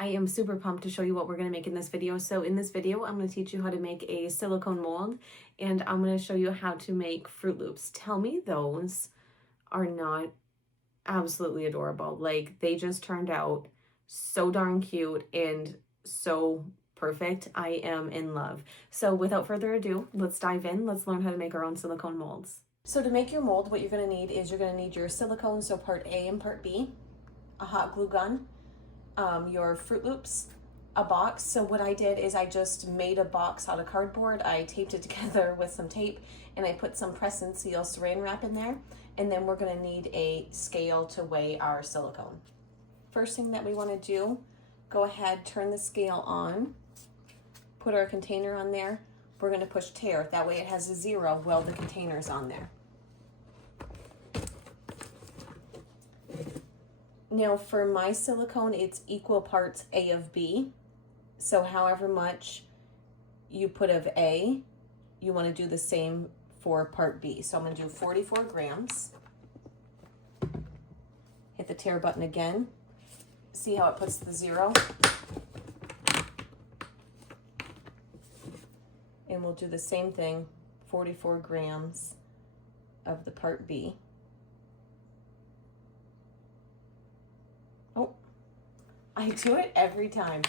I am super pumped to show you what we're going to make in this video. So in this video, I'm going to teach you how to make a silicone mold, and I'm going to show you how to make Fruit Loops. Tell me those are not absolutely adorable. Like, they just turned out so darn cute and so perfect. I am in love. So without further ado, let's dive in. Let's learn how to make our own silicone molds. So to make your mold, what you're going to need is you're going to need your silicone, so part A and part B, a hot glue gun, your Fruit Loops, a box. So what I did is I just made a box out of cardboard. I taped it together with some tape, and I put some press and seal saran wrap in there. And then we're going to need a scale to weigh our silicone. First thing that we want to do, go ahead, turn the scale on, put our container on there. We're going to push tare. That way it has a 0 while the container's on there. Now for my silicone, it's equal parts A of B. So however much you put of A, you want to do the same for part B. So I'm going to do 44 grams. Hit the tare button again. See how it puts the 0? And we'll do the same thing, 44 grams of the part B. Oh, I do it every time.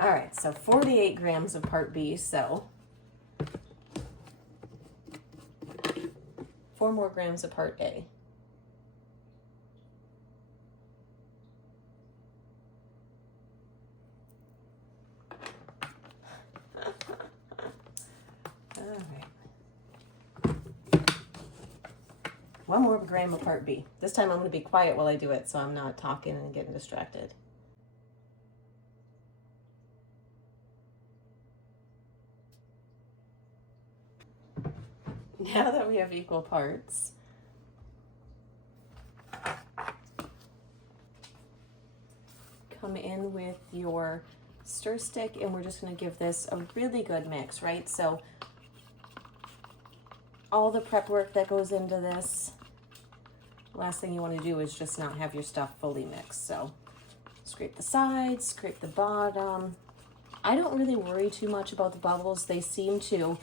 All right, so 48 grams of part B, so 4 more grams of part A. All right. 1 more gram of part B. This time I'm going to be quiet while I do it so I'm not talking and getting distracted. Now that we have equal parts, come in with your stir stick, and we're just going to give this a really good mix, right? So all the prep work that goes into this, last thing you want to do is just not have your stuff fully mixed. So scrape the sides, scrape the bottom. I don't really worry too much about the bubbles. They seem to,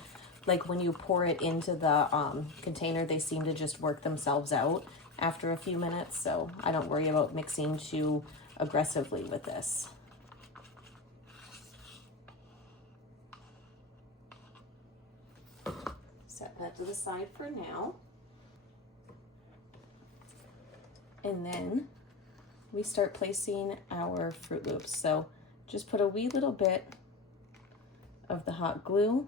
like when you pour it into the container, they seem to just work themselves out after a few minutes. So I don't worry about mixing too aggressively with this. Set that to the side for now. And then we start placing our Fruit Loops. So just put a wee little bit of the hot glue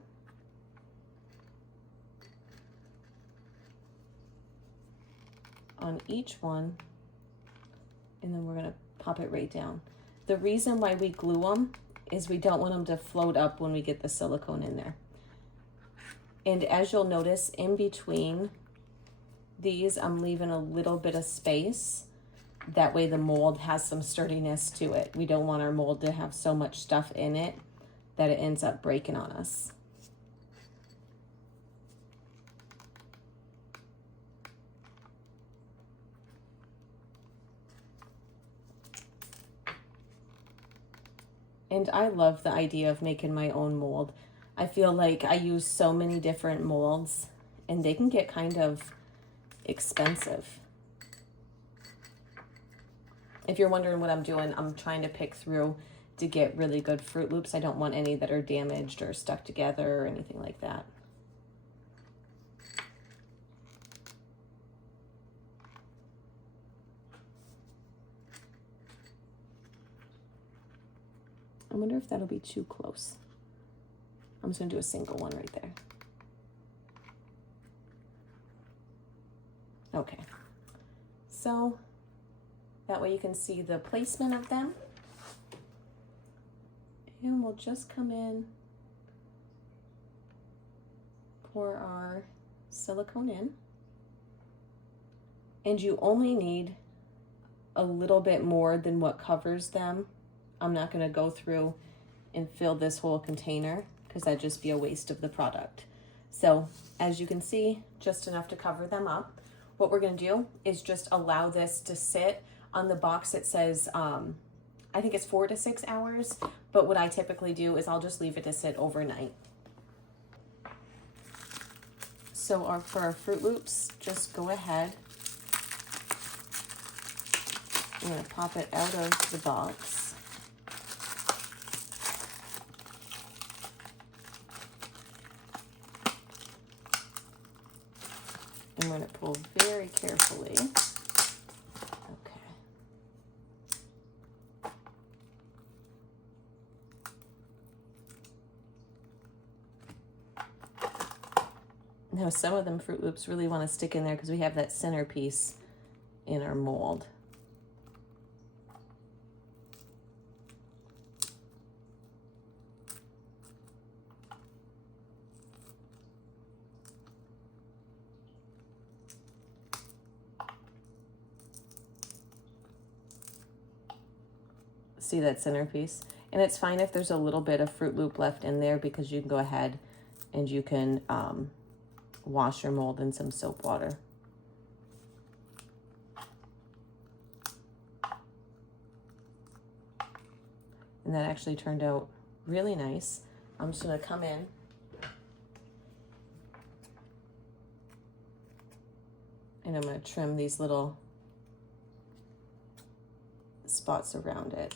on each one, and then we're going to pop it right down. The reason why we glue them is we don't want them to float up when we get the silicone in there. And as you'll notice, in between these, I'm leaving a little bit of space. That way the mold has some sturdiness to it. We don't want our mold to have so much stuff in it that it ends up breaking on us. And I love the idea of making my own mold. I feel like I use so many different molds and they can get kind of expensive. If you're wondering what I'm doing, I'm trying to pick through to get really good Fruit Loops. I don't want any that are damaged or stuck together or anything like that. I wonder if that'll be too close. I'm just gonna do a single one right there. Okay, so that way you can see the placement of them. And we'll just come in, pour our silicone in. And you only need a little bit more than what covers them. I'm not gonna go through and fill this whole container because that'd just be a waste of the product. So as you can see, just enough to cover them up. What we're gonna do is just allow this to sit on the box. It says I think it's 4 to 6 hours, but what I typically do is I'll just leave it to sit overnight. So for our Fruit Loops, just go ahead. I'm going to pop it out of the box. I'm going to pull very carefully. Okay. Now some of them Fruit Loops really want to stick in there because we have that centerpiece in our mold. See that centerpiece? And it's fine if there's a little bit of Fruit Loop left in there because you can go ahead and you can wash your mold in some soap water. And that actually turned out really nice. I'm just gonna come in and I'm gonna trim these little spots around it.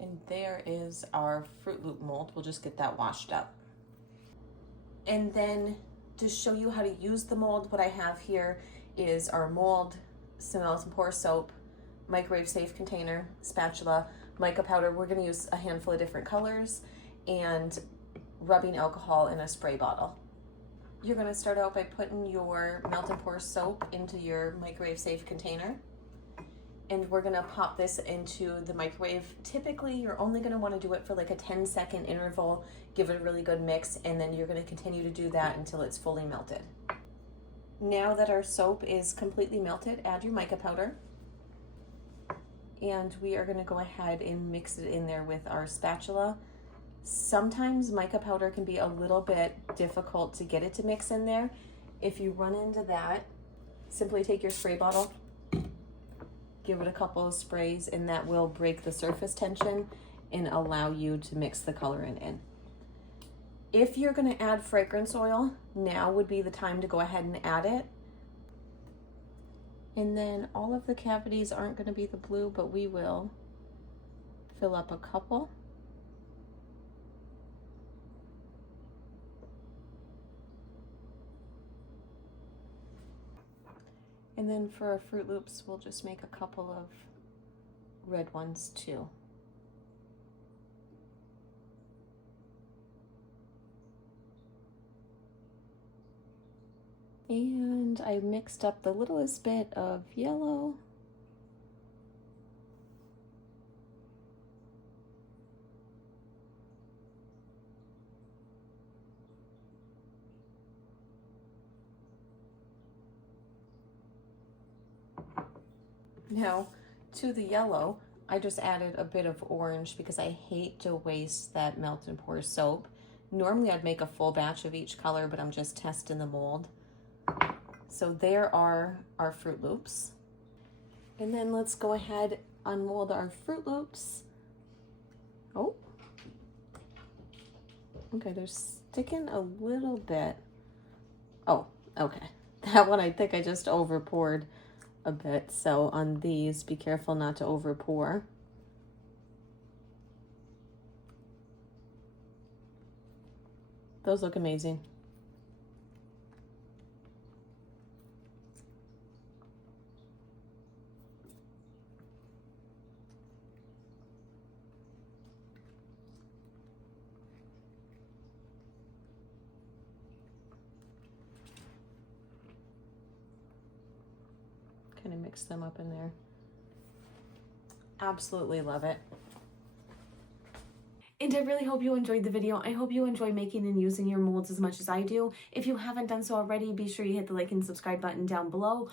And there is our Fruit Loop mold. We'll just get that washed up. And then to show you how to use the mold, what I have here is our mold, some melt and pour soap, microwave safe container, spatula, mica powder. We're gonna use a handful of different colors, and rubbing alcohol in a spray bottle. You're gonna start out by putting your melt and pour soap into your microwave safe container. And we're gonna pop this into the microwave. Typically, you're only gonna wanna do it for like a 10-second interval, give it a really good mix, and then you're gonna continue to do that until it's fully melted. Now that our soap is completely melted, add your mica powder. And we are gonna go ahead and mix it in there with our spatula. Sometimes mica powder can be a little bit difficult to get it to mix in there. If you run into that, simply take your spray bottle, give it a couple of sprays, and that will break the surface tension and allow you to mix the colorant in. If you're gonna add fragrance oil, now would be the time to go ahead and add it. And then all of the cavities aren't gonna be the blue, but we will fill up a couple. And then for our Fruit Loops, we'll just make a couple of red ones too. And I mixed up the littlest bit of yellow. Now, to the yellow, I just added a bit of orange because I hate to waste that melt and pour soap. Normally I'd make a full batch of each color, but I'm just testing the mold. So there are our Fruit Loops. And then let's go ahead, unmold our Fruit Loops. Oh, okay, they're sticking a little bit. Oh, okay. That one I think I just over poured a bit, so on these, be careful not to over pour. Those look amazing. Kind of mix them up in there. Absolutely love it. And I really hope you enjoyed the video. I hope you enjoy making and using your molds as much as I do. If you haven't done so already, be sure you hit the like and subscribe button down below.